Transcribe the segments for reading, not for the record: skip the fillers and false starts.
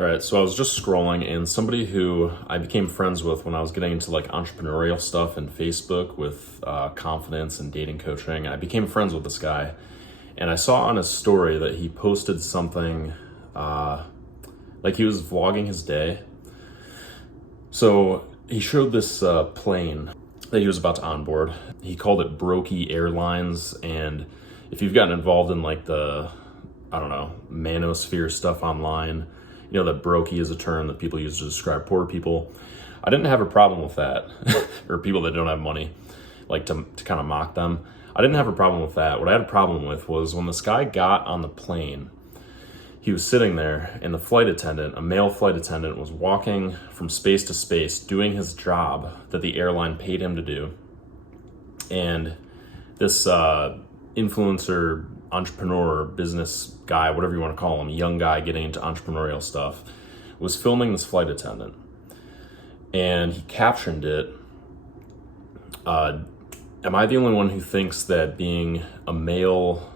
All right, so I was just scrolling, and somebody who I became friends with when I was getting into like entrepreneurial stuff and Facebook with confidence and dating coaching, I became friends with this guy, and I saw on his story that he posted something like he was vlogging his day. So he showed this plane that he was about to onboard. He called it Brokey Airlines, and if you've gotten involved in like the, I don't know, manosphere stuff online, you know that brokey is a term that people use to describe poor people. I didn't have a problem with that, or people that don't have money, like to kind of mock them. I didn't have a problem with that. What I had a problem with was when this guy got on the plane, he was sitting there and the flight attendant, a male flight attendant, was walking from space to space doing his job that the airline paid him to do. And this influencer, entrepreneur, business guy, whatever you want to call him, young guy getting into entrepreneurial stuff, was filming this flight attendant. And he captioned it, am I the only one who thinks that being a male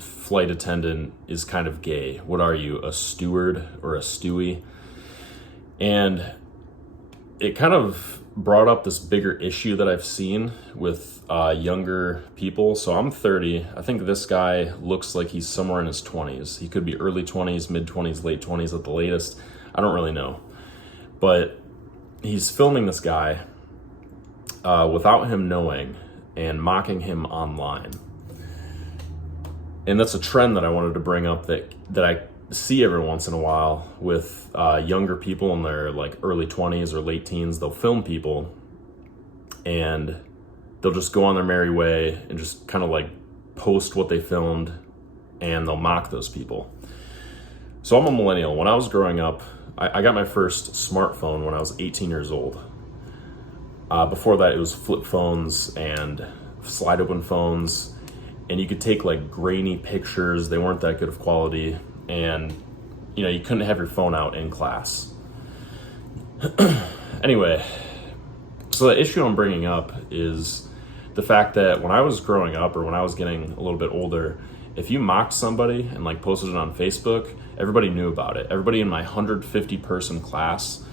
flight attendant is kind of gay? What are you, a steward or a stewie? And it kind of brought up this bigger issue that I've seen with younger people. So I'm 30. I think this guy looks like he's somewhere in his 20s. He could be early 20s, mid 20s, late 20s at the latest. I don't really know. But he's filming this guy without him knowing and mocking him online. And that's a trend that I wanted to bring up that I see every once in a while with younger people in their like early 20s or late teens. They'll film people and they'll just go on their merry way and just kind of like post what they filmed, and they'll mock those people. So I'm a millennial. When I was growing up, I got my first smartphone when I was 18 years old. Before that, it was flip phones and slide open phones, and you could take like grainy pictures. They weren't that good of quality, and you know, you couldn't have your phone out in class. Anyway, so the issue I'm bringing up is the fact that when I was growing up, or when I was getting a little bit older, if you mocked somebody and like posted it on Facebook, everybody knew about it. Everybody in my 150 person class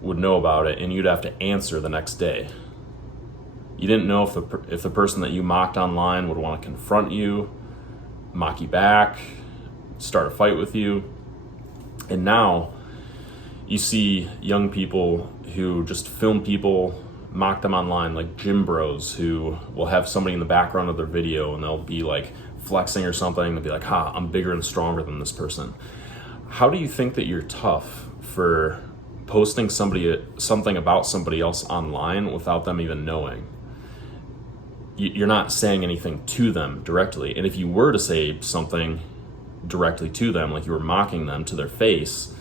would know about it, and you'd have to answer the next day. You didn't know if the person that you mocked online would want to confront you, mock you back, start a fight with you. And now you see young people who just film people, mock them online, like gym bros who will have somebody in the background of their video and they'll be like flexing or something. They'll be like, ha, I'm bigger and stronger than this person. How do you think that you're tough for posting something about somebody else online without them even knowing? You're not saying anything to them directly. And if you were to say something directly to them, like you were mocking them to their face,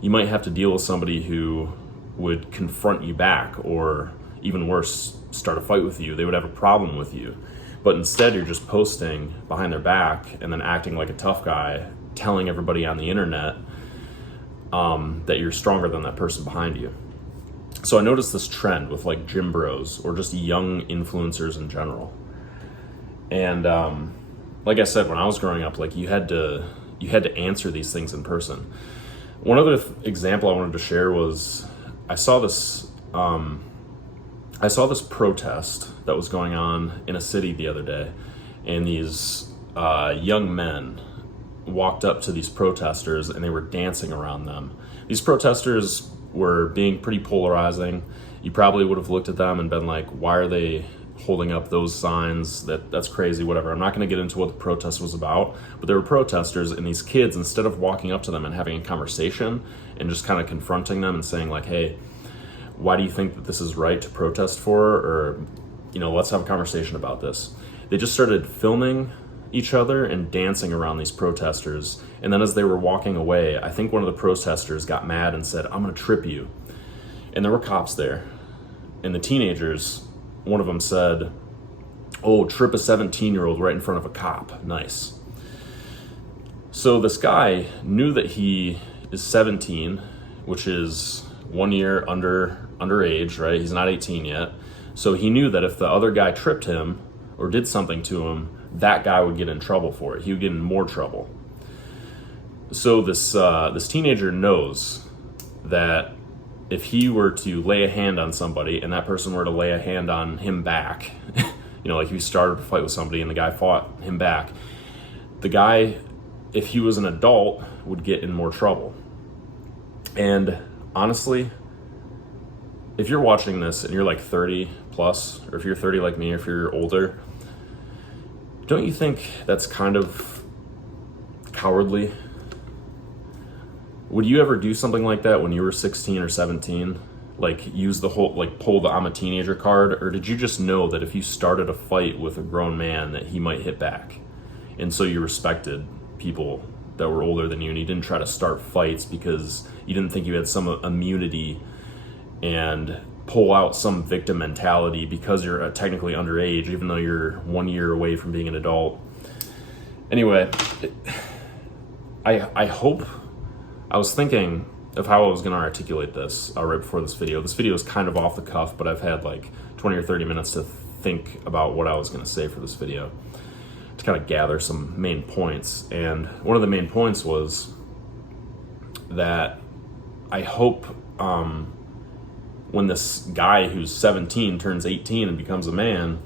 you might have to deal with somebody who would confront you back, or even worse, start a fight with you. They would have a problem with you. But instead, you're just posting behind their back and then acting like a tough guy, telling everybody on the internet that you're stronger than that person behind you. So I noticed this trend with like gym bros or just young influencers in general. And like I said, when I was growing up, like you had to answer these things in person. One other example I wanted to share was I saw this protest that was going on in a city the other day, and these young men walked up to these protesters and they were dancing around them. These protesters were being pretty polarizing. You probably would have looked at them and been like, why are they holding up those signs? That's crazy, whatever. I'm not going to get into what the protest was about, but there were protesters, and these kids, instead of walking up to them and having a conversation and just kind of confronting them and saying like, hey, why do you think that this is right to protest for? Or, you know, let's have a conversation about this. They just started filming each other and dancing around these protesters. And then as they were walking away, I think one of the protesters got mad and said, I'm going to trip you. And there were cops there. And the teenagers, one of them said, oh, trip a 17-year-old right in front of a cop. Nice. So this guy knew that he is 17, which is 1 year underage, right? He's not 18 yet. So he knew that if the other guy tripped him or did something to him, that guy would get in trouble for it. He would get in more trouble. So this teenager knows that if he were to lay a hand on somebody and that person were to lay a hand on him back, like if he started a fight with somebody and the guy fought him back, the guy, if he was an adult, would get in more trouble. And honestly, if you're watching this and you're like 30 plus, or if you're 30 like me, or if you're older, don't you think that's kind of cowardly? Would you ever do something like that when you were 16 or 17? Like use the whole, like pull the I'm a teenager card? Or did you just know that if you started a fight with a grown man that he might hit back? And so you respected people that were older than you and you didn't try to start fights because you didn't think you had some immunity and pull out some victim mentality because you're technically underage, even though you're 1 year away from being an adult. Anyway, I hope, I was thinking of how I was going to articulate this right before this video. This video is kind of off the cuff, but I've had like 20 or 30 minutes to think about what I was going to say for this video to kind of gather some main points. And one of the main points was that I hope when this guy who's 17 turns 18 and becomes a man,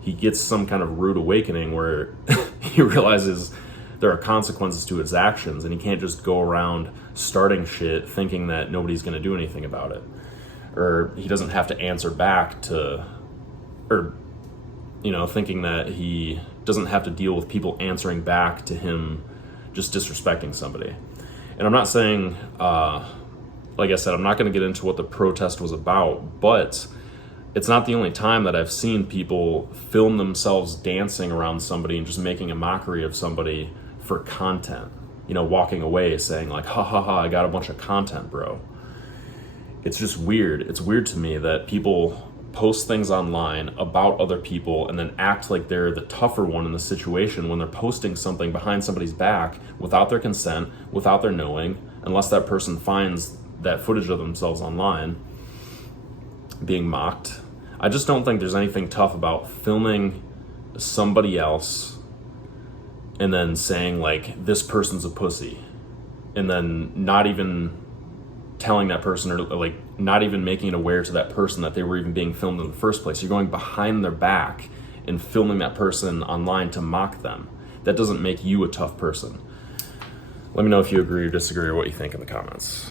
he gets some kind of rude awakening where he realizes there are consequences to his actions and he can't just go around starting shit thinking that nobody's going to do anything about it, or he doesn't have to answer back to, or thinking that he doesn't have to deal with people answering back to him just disrespecting somebody. And I'm not saying like I said, I'm not going to get into what the protest was about, but it's not the only time that I've seen people film themselves dancing around somebody and just making a mockery of somebody for content, walking away saying like, ha ha ha, I got a bunch of content, bro. It's just weird. It's weird to me that people post things online about other people and then act like they're the tougher one in the situation when they're posting something behind somebody's back without their consent, without their knowing, unless that person finds that footage of themselves online being mocked. I just don't think there's anything tough about filming somebody else and then saying like, this person's a pussy, and then not even telling that person, or like not even making it aware to that person that they were even being filmed in the first place. You're going behind their back and filming that person online to mock them. That doesn't make you a tough person. Let me know if you agree or disagree or what you think in the comments.